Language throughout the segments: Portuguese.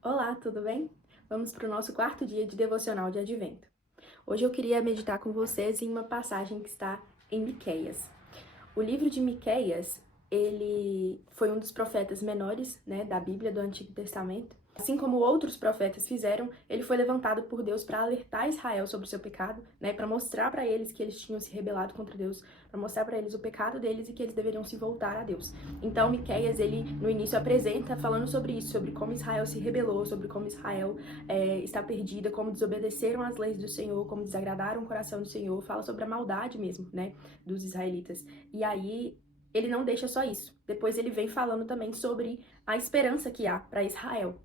Olá, tudo bem? Vamos para o nosso quarto dia de devocional de Advento. Hoje eu queria meditar com vocês em uma passagem que está em Miqueias. O livro de Miqueias, ele foi um dos profetas menores, da Bíblia do Antigo Testamento. Assim como outros profetas fizeram, ele foi levantado por Deus para alertar Israel sobre o seu pecado, para mostrar para eles que eles tinham se rebelado contra Deus, para mostrar para eles o pecado deles e que eles deveriam se voltar a Deus. Então, Miqueias, ele no início apresenta falando sobre isso, sobre como Israel se rebelou, sobre como Israel está perdida, como desobedeceram às leis do Senhor, como desagradaram o coração do Senhor, fala sobre a maldade mesmo, dos israelitas. E aí, ele não deixa só isso. Depois ele vem falando também sobre a esperança que há para Israel.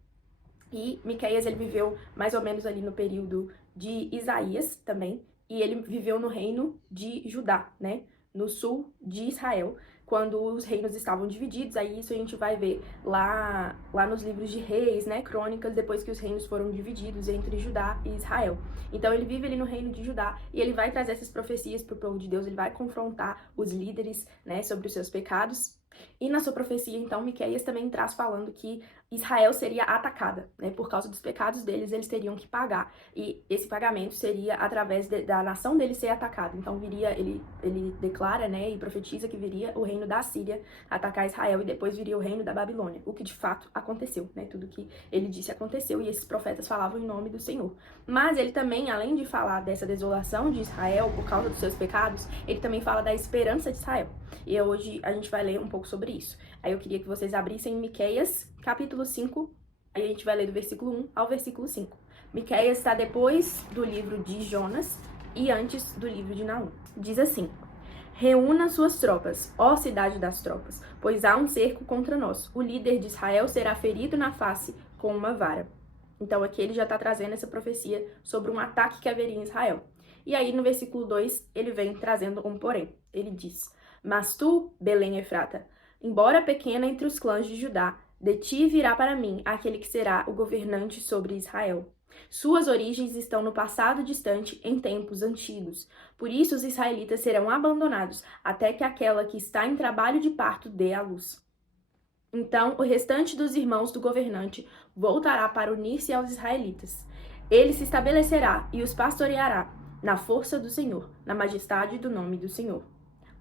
E Miqueias, ele viveu mais ou menos ali no período de Isaías também, e ele viveu no reino de Judá, no sul de Israel, quando os reinos estavam divididos. Aí isso a gente vai ver lá nos livros de Reis, Crônicas, depois que os reinos foram divididos entre Judá e Israel. Então ele vive ali no reino de Judá e ele vai trazer essas profecias para o povo de Deus, ele vai confrontar os líderes, sobre os seus pecados. E na sua profecia, então, Miqueias também traz falando que Israel seria atacada, por causa dos pecados deles, eles teriam que pagar. E esse pagamento seria através da nação deles ser atacada. Então viria, ele declara, e profetiza que viria o reino da Síria atacar Israel e depois viria o reino da Babilônia, o que de fato aconteceu, Tudo que ele disse aconteceu e esses profetas falavam em nome do Senhor. Mas ele também, além de falar dessa desolação de Israel por causa dos seus pecados, ele também fala da esperança de Israel. E hoje a gente vai ler um pouco sobre isso. Aí eu queria que vocês abrissem Miqueias, capítulo 5, aí a gente vai ler do versículo 1 ao versículo 5. Miqueias está depois do livro de Jonas e antes do livro de Naum. Diz assim: Reúna suas tropas, ó cidade das tropas, pois há um cerco contra nós. O líder de Israel será ferido na face com uma vara. Então aqui ele já está trazendo essa profecia sobre um ataque que haveria em Israel. E aí no versículo 2 ele vem trazendo um porém. Ele diz: Mas tu, Belém Efrata, embora pequena entre os clãs de Judá, de ti virá para mim aquele que será o governante sobre Israel. Suas origens estão no passado distante, em tempos antigos. Por isso os israelitas serão abandonados, até que aquela que está em trabalho de parto dê à luz. Então o restante dos irmãos do governante voltará para unir-se aos israelitas. Ele se estabelecerá e os pastoreará, na força do Senhor, na majestade do nome do Senhor,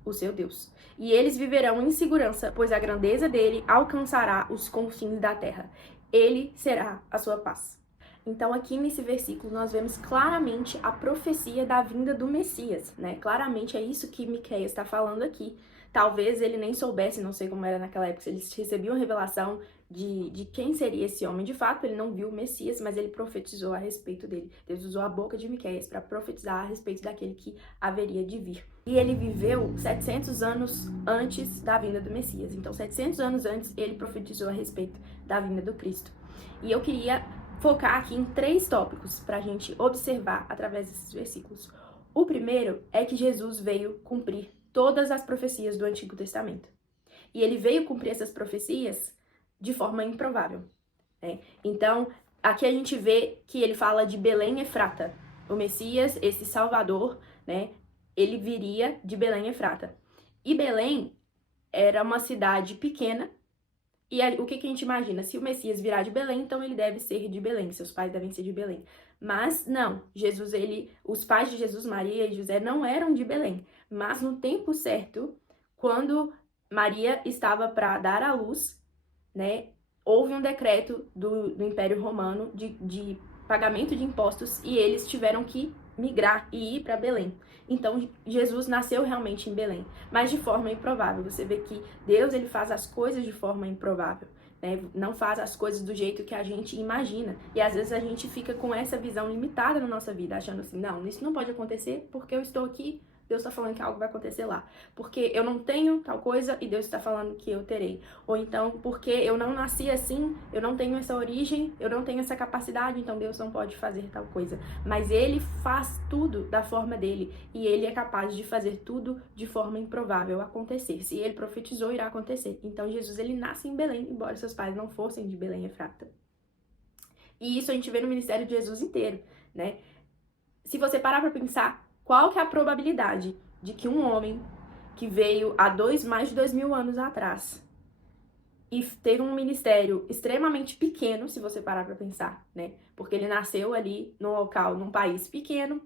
o seu Deus. E eles viverão em segurança, pois a grandeza dele alcançará os confins da terra. Ele será a sua paz. Então, aqui nesse versículo, nós vemos claramente a profecia da vinda do Messias, Claramente é isso que Miqueias está falando aqui. Talvez ele nem soubesse, não sei como era naquela época, se eles recebiam revelação de quem seria esse homem. De fato, ele não viu o Messias, mas ele profetizou a respeito dele. Deus usou a boca de Miqueias para profetizar a respeito daquele que haveria de vir. E ele viveu 700 anos antes da vinda do Messias. Então, 700 anos antes, ele profetizou a respeito da vinda do Cristo. E eu queria focar aqui em 3 tópicos para a gente observar através desses versículos. O primeiro é que Jesus veio cumprir todas as profecias do Antigo Testamento. E ele veio cumprir essas profecias de forma improvável. Então, aqui a gente vê que ele fala de Belém Efrata. O Messias, esse Salvador, ele viria de Belém Efrata. E Belém era uma cidade pequena. E aí, o que a gente imagina? Se o Messias virar de Belém, então ele deve ser de Belém, seus pais devem ser de Belém. Mas não, os pais de Jesus, Maria e José, não eram de Belém. Mas no tempo certo, quando Maria estava para dar à luz, houve um decreto do Império Romano de pagamento de impostos e eles tiveram que migrar e ir para Belém. Então, Jesus nasceu realmente em Belém, mas de forma improvável. Você vê que Deus, ele faz as coisas de forma improvável, Não faz as coisas do jeito que a gente imagina. E às vezes a gente fica com essa visão limitada na nossa vida, achando assim, não, isso não pode acontecer porque eu estou aqui, Deus está falando que algo vai acontecer lá. Porque eu não tenho tal coisa e Deus está falando que eu terei. Ou então, porque eu não nasci assim, eu não tenho essa origem, eu não tenho essa capacidade, então Deus não pode fazer tal coisa. Mas Ele faz tudo da forma dele e Ele é capaz de fazer tudo de forma improvável acontecer. Se Ele profetizou, irá acontecer. Então Jesus, ele nasce em Belém, embora seus pais não fossem de Belém Efrata. E isso a gente vê no ministério de Jesus inteiro, Se você parar para pensar, qual que é a probabilidade de que um homem que veio há mais de 2000 anos atrás, e teve um ministério extremamente pequeno, se você parar para pensar, né? Porque ele nasceu ali num local, num país pequeno,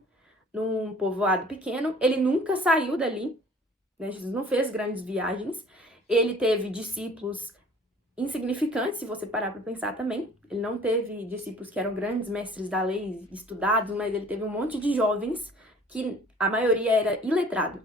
num povoado pequeno, ele nunca saiu dali, né? Jesus não fez grandes viagens, ele teve discípulos insignificantes, se você parar para pensar também. Ele não teve discípulos que eram grandes mestres da lei, estudados, mas ele teve um monte de jovens que a maioria era iletrado,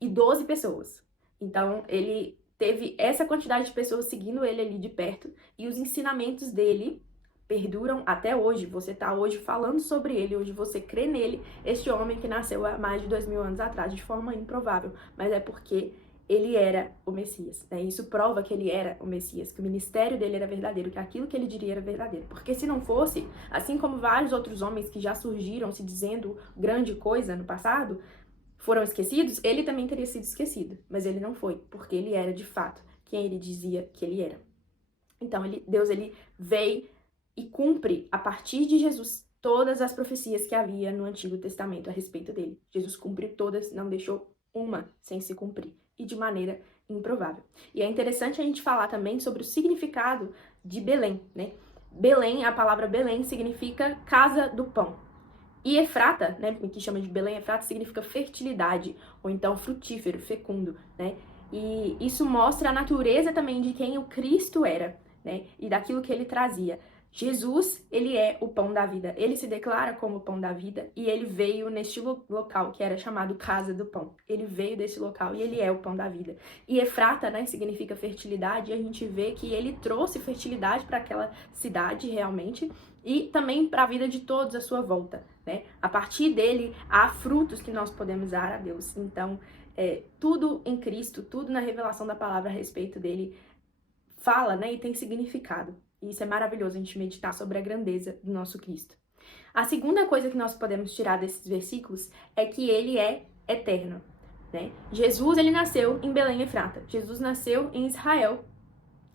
e 12 pessoas. Então, ele teve essa quantidade de pessoas seguindo ele ali de perto, e os ensinamentos dele perduram até hoje. Você tá hoje falando sobre ele, hoje você crê nele, este homem que nasceu há mais de 2000 anos atrás, de forma improvável, mas é porque ele era o Messias, né? Isso prova que ele era o Messias, que o ministério dele era verdadeiro, que aquilo que ele diria era verdadeiro. Porque se não fosse, assim como vários outros homens que já surgiram se dizendo grande coisa no passado, foram esquecidos, ele também teria sido esquecido. Mas ele não foi, porque ele era de fato quem ele dizia que ele era. Então, Deus veio e cumpre, a partir de Jesus, todas as profecias que havia no Antigo Testamento a respeito dele. Jesus cumpriu todas, não deixou uma sem se cumprir, e de maneira improvável. E é interessante a gente falar também sobre o significado de Belém, né? Belém, a palavra Belém significa casa do pão. E Efrata, né, que chama de Belém, Efrata significa fertilidade, ou então frutífero, fecundo, né? E isso mostra a natureza também de quem o Cristo era, né? E daquilo que ele trazia. Jesus, ele é o pão da vida. Ele se declara como o pão da vida e ele veio neste local que era chamado Casa do Pão. Ele veio desse local e ele é o pão da vida. E Efrata, né, significa fertilidade, e a gente vê que ele trouxe fertilidade para aquela cidade realmente e também para a vida de todos à sua volta, né? A partir dele há frutos que nós podemos dar a Deus. Então, tudo em Cristo, tudo na revelação da palavra a respeito dele fala, né, e tem significado. E isso é maravilhoso, a gente meditar sobre a grandeza do nosso Cristo. A segunda coisa que nós podemos tirar desses versículos é que ele é eterno, né? Jesus, ele nasceu em Belém Efrata. Jesus nasceu em Israel.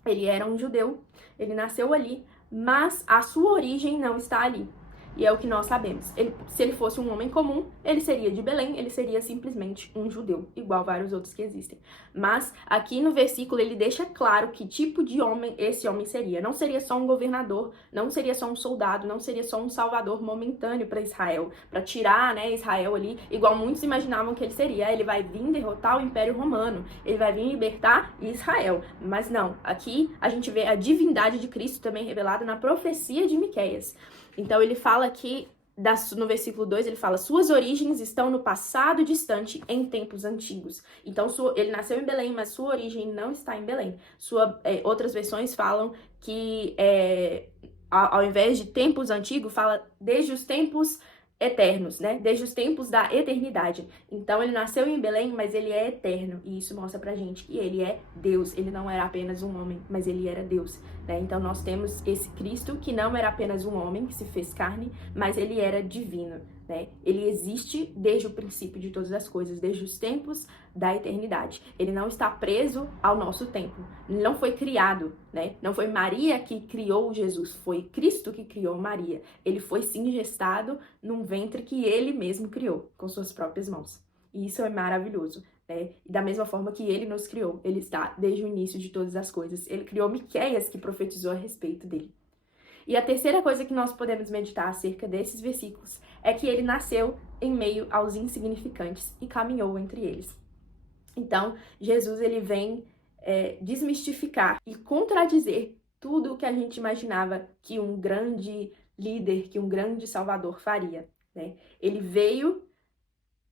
Ele era um judeu, ele nasceu ali, mas a sua origem não está ali. E é o que nós sabemos. Se ele fosse um homem comum, ele seria de Belém, ele seria simplesmente um judeu, igual vários outros que existem. Mas aqui no versículo ele deixa claro que tipo de homem esse homem seria. Não seria só um governador, não seria só um soldado, não seria só um salvador momentâneo para Israel, para tirar, né, Israel ali, igual muitos imaginavam que ele seria. Ele vai vir derrotar o Império Romano, ele vai vir libertar Israel. Mas não, aqui a gente vê a divindade de Cristo também revelada na profecia de Miqueias. Então ele fala aqui, no versículo 2, ele fala: suas origens estão no passado distante, em tempos antigos. Então ele nasceu em Belém, mas sua origem não está em Belém. Outras versões falam que ao invés de tempos antigos, fala desde os tempos eternos, né? Desde os tempos da eternidade. Então ele nasceu em Belém, mas ele é eterno. E isso mostra pra gente que ele é Deus. Ele não era apenas um homem, mas ele era Deus, né? Então nós temos esse Cristo que não era apenas um homem que se fez carne, mas ele era divino, né? Ele existe desde o princípio de todas as coisas, desde os tempos da eternidade. Ele não está preso ao nosso tempo. Ele não foi criado, né? Não foi Maria que criou Jesus, foi Cristo que criou Maria. Ele foi sim gestado num ventre que ele mesmo criou com suas próprias mãos. E isso é maravilhoso, né? E da mesma forma que ele nos criou, ele está desde o início de todas as coisas. Ele criou Miqueias, que profetizou a respeito dele. E a terceira coisa que nós podemos meditar acerca desses versículos é que ele nasceu em meio aos insignificantes e caminhou entre eles. Então, Jesus, ele vem desmistificar e contradizer tudo o que a gente imaginava que um grande líder, que um grande salvador faria, né? Ele veio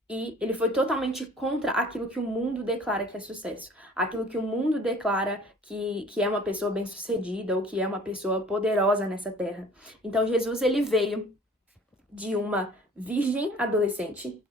e ele foi totalmente contra aquilo que o mundo declara que é sucesso, aquilo que o mundo declara que é uma pessoa bem-sucedida ou que é uma pessoa poderosa nessa terra. Então, Jesus, ele veio de uma virgem adolescente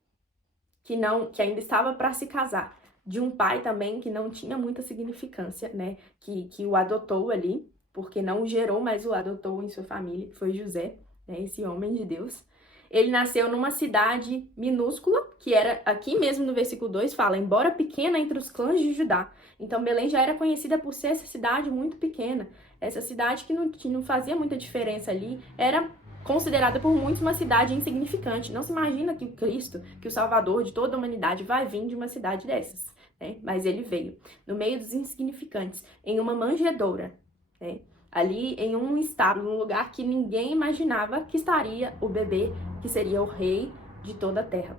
que ainda estava para se casar, de um pai também que não tinha muita significância, né, que o adotou ali, porque não o gerou, mas o adotou em sua família, foi José, né, esse homem de Deus. Ele nasceu numa cidade minúscula, que era, aqui mesmo no versículo 2, fala, embora pequena entre os clãs de Judá. Então, Belém já era conhecida por ser essa cidade muito pequena. Essa cidade que não fazia muita diferença ali, era considerada por muitos uma cidade insignificante. Não se imagina que o Cristo, que o Salvador de toda a humanidade, vai vir de uma cidade dessas, né? Mas ele veio no meio dos insignificantes, em uma manjedoura, né? Ali em um estábulo, num lugar que ninguém imaginava que estaria o bebê, que seria o rei de toda a terra.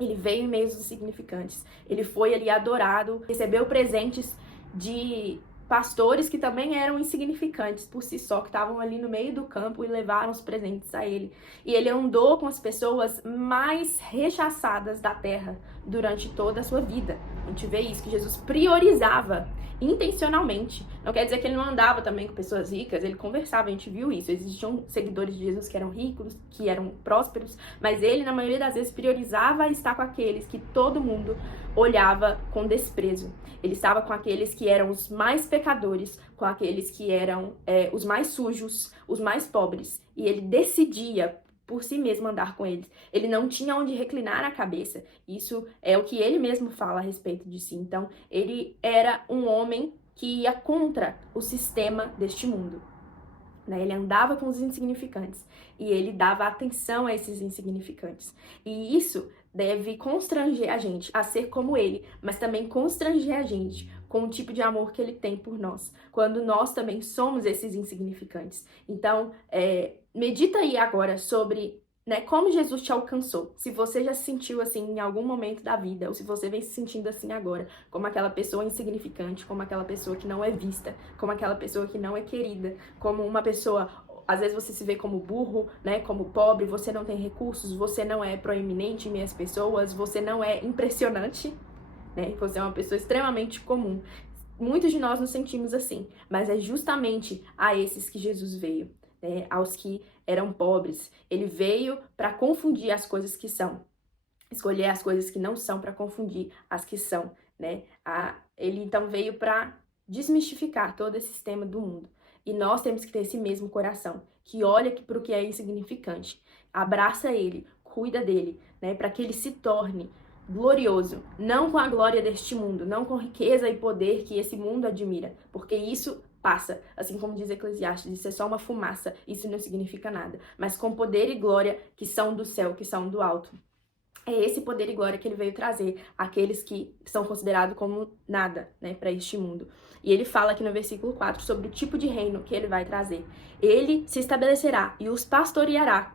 Ele veio em meio dos insignificantes. Ele foi ali adorado, recebeu presentes de pastores que também eram insignificantes por si só, que estavam ali no meio do campo e levaram os presentes a ele. E ele andou com as pessoas mais rechaçadas da terra durante toda a sua vida. A gente vê isso, que Jesus priorizava intencionalmente. Não quer dizer que ele não andava também com pessoas ricas, ele conversava, a gente viu isso. Existiam seguidores de Jesus que eram ricos, que eram prósperos, mas ele, na maioria das vezes, priorizava estar com aqueles que todo mundo olhava com desprezo. Ele estava com aqueles que eram os mais pecadores, com aqueles que eram os mais sujos, os mais pobres. E ele decidia por si mesmo andar com eles. Ele não tinha onde reclinar a cabeça. Isso é o que ele mesmo fala a respeito de si. Então, ele era um homem que ia contra o sistema deste mundo, né? Ele andava com os insignificantes e ele dava atenção a esses insignificantes. E isso deve constranger a gente a ser como ele, mas também constranger a gente com o tipo de amor que ele tem por nós, quando nós também somos esses insignificantes. Então, medita aí agora sobre, né, como Jesus te alcançou. Se você já se sentiu assim em algum momento da vida, ou se você vem se sentindo assim agora, como aquela pessoa insignificante, como aquela pessoa que não é vista, como aquela pessoa que não é querida, como uma pessoa, às vezes você se vê como burro, né, como pobre, você não tem recursos, você não é proeminente em meio às pessoas, você não é impressionante, né, você é uma pessoa extremamente comum. Muitos de nós nos sentimos assim, mas é justamente a esses que Jesus veio, né, aos que eram pobres. Ele veio para confundir as coisas que são, escolher as coisas que não são para confundir as que são, né? Ele então veio para desmistificar todo esse sistema do mundo. E nós temos que ter esse mesmo coração, que olha para o que é insignificante, abraça ele, cuida dele, né, para que ele se torne glorioso, não com a glória deste mundo, não com riqueza e poder que esse mundo admira, porque isso passa, assim como diz Eclesiastes, isso é só uma fumaça, isso não significa nada, mas com poder e glória que são do céu, que são do alto. É esse poder e glória que ele veio trazer àqueles que são considerados como nada, né, para este mundo. E ele fala aqui no versículo 4 sobre o tipo de reino que ele vai trazer. Ele se estabelecerá e os pastoreará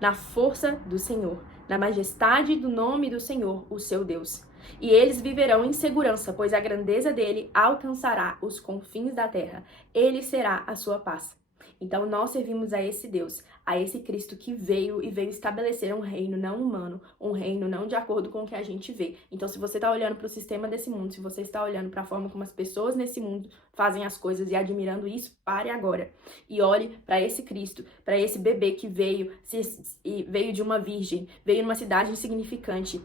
na força do Senhor, na majestade do nome do Senhor, o seu Deus. E eles viverão em segurança, pois a grandeza dele alcançará os confins da terra. Ele será a sua paz. Então nós servimos a esse Deus, a esse Cristo que veio e veio estabelecer um reino não humano, um reino não de acordo com o que a gente vê. Então se você está olhando para o sistema desse mundo, se você está olhando para a forma como as pessoas nesse mundo fazem as coisas e admirando isso, pare agora e olhe para esse Cristo, para esse bebê que veio de uma virgem, veio numa cidade insignificante,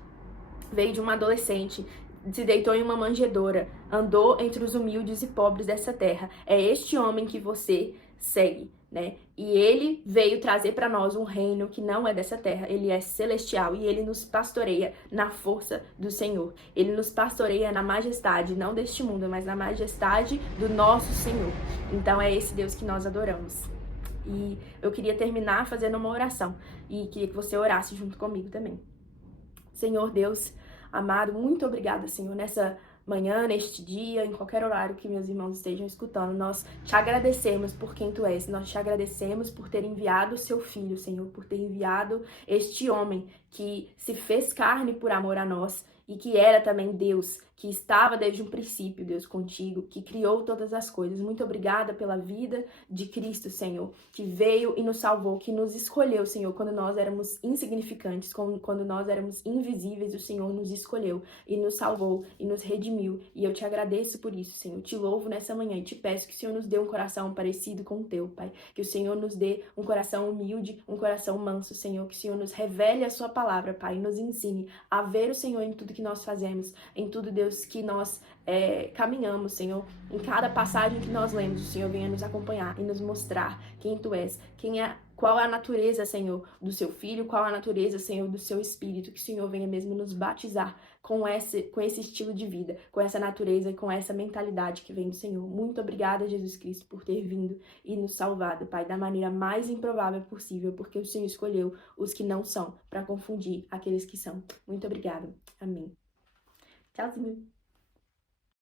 veio de uma adolescente, se deitou em uma manjedoura, andou entre os humildes e pobres dessa terra. É este homem que você segue, né? E ele veio trazer para nós um reino que não é dessa terra, ele é celestial e ele nos pastoreia na força do Senhor. Ele nos pastoreia na majestade, não deste mundo, mas na majestade do nosso Senhor. Então é esse Deus que nós adoramos. E eu queria terminar fazendo uma oração e queria que você orasse junto comigo também. Senhor Deus amado, muito obrigada, Senhor, nessa manhã, neste dia, em qualquer horário que meus irmãos estejam escutando. Nós te agradecemos por quem tu és, nós te agradecemos por ter enviado o seu Filho, Senhor, por ter enviado este homem que se fez carne por amor a nós e que era também Deus, que estava desde um princípio, Deus, contigo, que criou todas as coisas. Muito obrigada pela vida de Cristo, Senhor, que veio e nos salvou, que nos escolheu, Senhor, quando nós éramos insignificantes, quando nós éramos invisíveis, o Senhor nos escolheu e nos salvou e nos redimiu. E eu te agradeço por isso, Senhor. Te louvo nessa manhã e te peço que o Senhor nos dê um coração parecido com o teu, Pai. Que o Senhor nos dê um coração humilde, um coração manso, Senhor. Que o Senhor nos revele a sua palavra, Pai, e nos ensine a ver o Senhor em tudo que nós fazemos, em tudo, Deus, que nós caminhamos, Senhor. Em cada passagem que nós lemos, o Senhor venha nos acompanhar e nos mostrar quem tu és, qual é a natureza, Senhor, do seu Filho, qual é a natureza, Senhor, do seu Espírito, que o Senhor venha mesmo nos batizar com esse estilo de vida, com essa natureza e com essa mentalidade que vem do Senhor. Muito obrigada, Jesus Cristo, por ter vindo e nos salvado, Pai, da maneira mais improvável possível, porque o Senhor escolheu os que não são, para confundir aqueles que são. Muito obrigada. Amém. Tchauzinho.